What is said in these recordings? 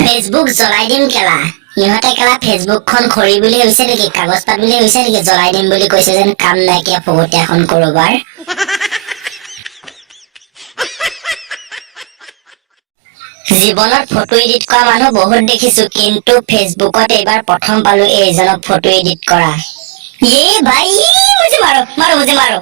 Facebook জ্বলাই দিম কেলা ইহঁতে কেলা ফেসবুকখন খৰি বুলি হৈছে নেকি কাগজ পাত বুলি হৈছে নেকি জ্বলাই দিম বুলি কৈছে যেন কাম নাইকিয়া ফগটিয়াখন কৰবাৰ জীৱনত ফটো এডিট কৰা মানুহ বহুত দেখিছো কিন্তু ফেসবুকত এবাৰ প্ৰথম পালো এইজনক ফটো এডিট কৰা ভাই মুঝে মাৰো মুঝে মাৰো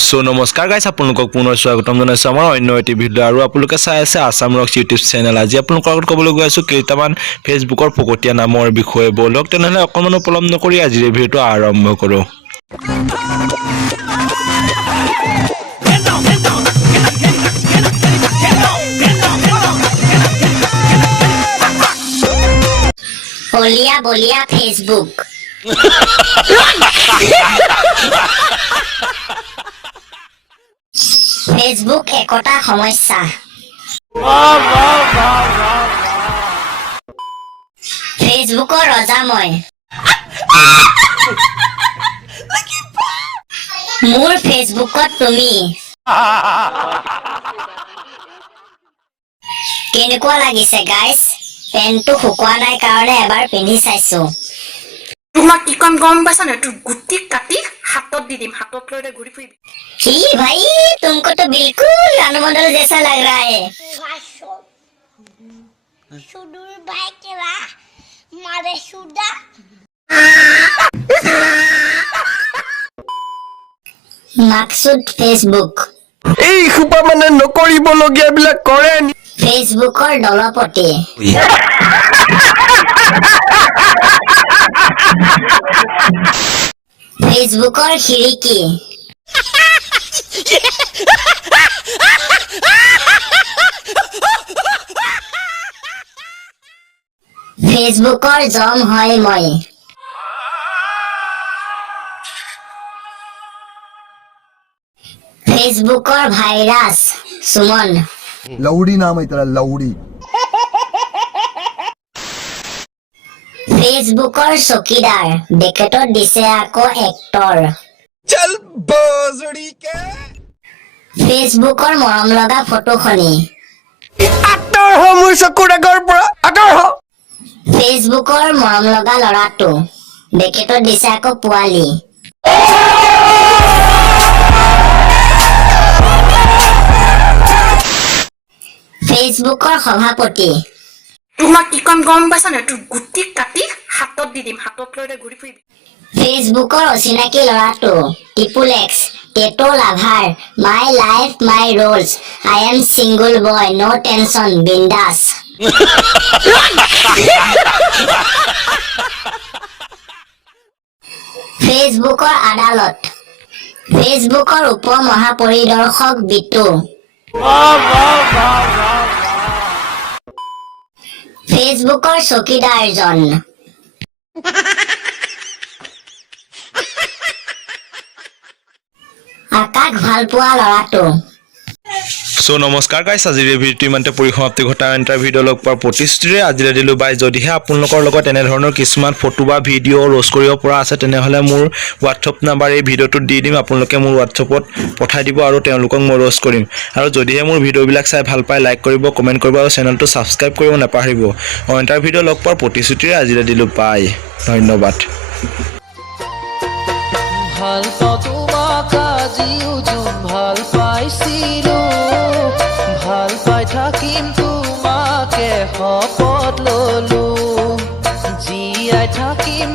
So নমস্কাৰ গাইস আপোনালোকক পুনৰ স্বাগতম জনাইছো আমাৰ অন্য এটি ভিডিও আৰু আপোনালোকে চাই আছে আসাম ৰক্স ইউটিউব চেনেল আজি আপোনালোকৰ আগত ক'বলৈ গৈ আছো কেইটামান ফেসবুকৰ ফকতীয়া নামৰ বিষয়ে বলক তেনেহলে অকমান পলম নকৰি আজিৰ ভিডিওটো আৰম্ভ কৰো বলিয়া বলিয়া ফেসবুক ফেসবুক একতা সমস্যা ফেসবুকৰ ৰজা মই মোৰ ফেসবুকত তুমি কেনেকুৱা লাগিছে গাইস পেনটো শুকোৱা নাই কাৰণে এবাৰ পিন্ধি চাইছো তোমাক ইকন গম পাইছা না তোৰ গুটি কাটি হাতত দি দিম হাতত লৈ ঘূৰি ফুৰিবি जी भाई तुमको तो बिल्कुल अनुमंडल जैसा लग रहा है सुदूर भाई केला मारे सुदा মাকসুদ ফেসবুক এই খুপা মানে নকৰিবলগীয়া বিলাক কৰে ফেসবুকৰ দলপতি ফেসবুকৰ খিৰিকী ফেসবুকৰ জম হয় মই ফেসবুকৰ ভাইৰাছ সুমন लौड़ी नाम है तेरा लौड़ी ফেসবুকৰ চকীদাৰ ডেকেটত দিছে আকৌ এক্টৰ চল বজড়ি কে ফেসবুকৰ মৰম লগা ফটোখনি আতৰ হ মোৰ চকুৰ আগৰ পৰা আতৰ হ ফেসবুকৰ মৰম লগা লৰাটো ডেকেটত দিছে আকৌ পোৱালি ফেসবুকৰ সভাপতি তোমাক ইকন গম পাইছা না তোৰ গুটি কাটি হাতত দি দিম হাতত লৈ ঘূৰি ফুৰিবি ফেসবুকৰ অচিনাকি লৰাটো টিপুলেক্স টেটো lover my life my rules I am single boy no tension বিন্দাস ফেসবুকৰ আদালত ফেসবুকৰ উপ মহাপৰিদৰ্শক বিটু ফেসবুকৰ চকীদাৰজন আকাশ ভাল পোৱা লৰাটো So নমস্কাৰ গাইস আজিৰ ভিডিওটো ইমানতে পৰিসমাপ্তি ঘটাৰ এণ্টাৰ ভিডিও লগ পোৱাৰ প্ৰতিশ্ৰুতিৰে আজিলৈ দিলো বাই যদিহে আপোনালোকৰ লগত এনে ধৰণৰ কিছুমান ফটো বা ভিডিও ৰ'ষ্ট কৰিব পৰা আছে তেনেহলে মোৰ WhatsApp নাম্বাৰ এই ভিডিওটো দি দিম আপোনালোকে মোৰ WhatsAppত পঠাই দিব আৰু তেওঁলোকক মই ৰ'ষ্ট কৰিম আৰু যদিহে মোৰ ভিডিওবিলাক চাই ভাল পায় লাইক কৰিব কমেন্ট কৰিব আৰু চেনেলটো সাবস্ক্ৰাইব কৰিব নাপাহৰিব এণ্টাৰ ভিডিও লগ পোৱাৰ প্ৰতিশ্ৰুতিৰে আজিলৈ দিলো বাই ধন্যবাদ ভাল তোমাক আজিও যোন ভাল পাইছিলো ভাল পাই থাকিম তোমাকে শপত ললো জীয়াই থাকিম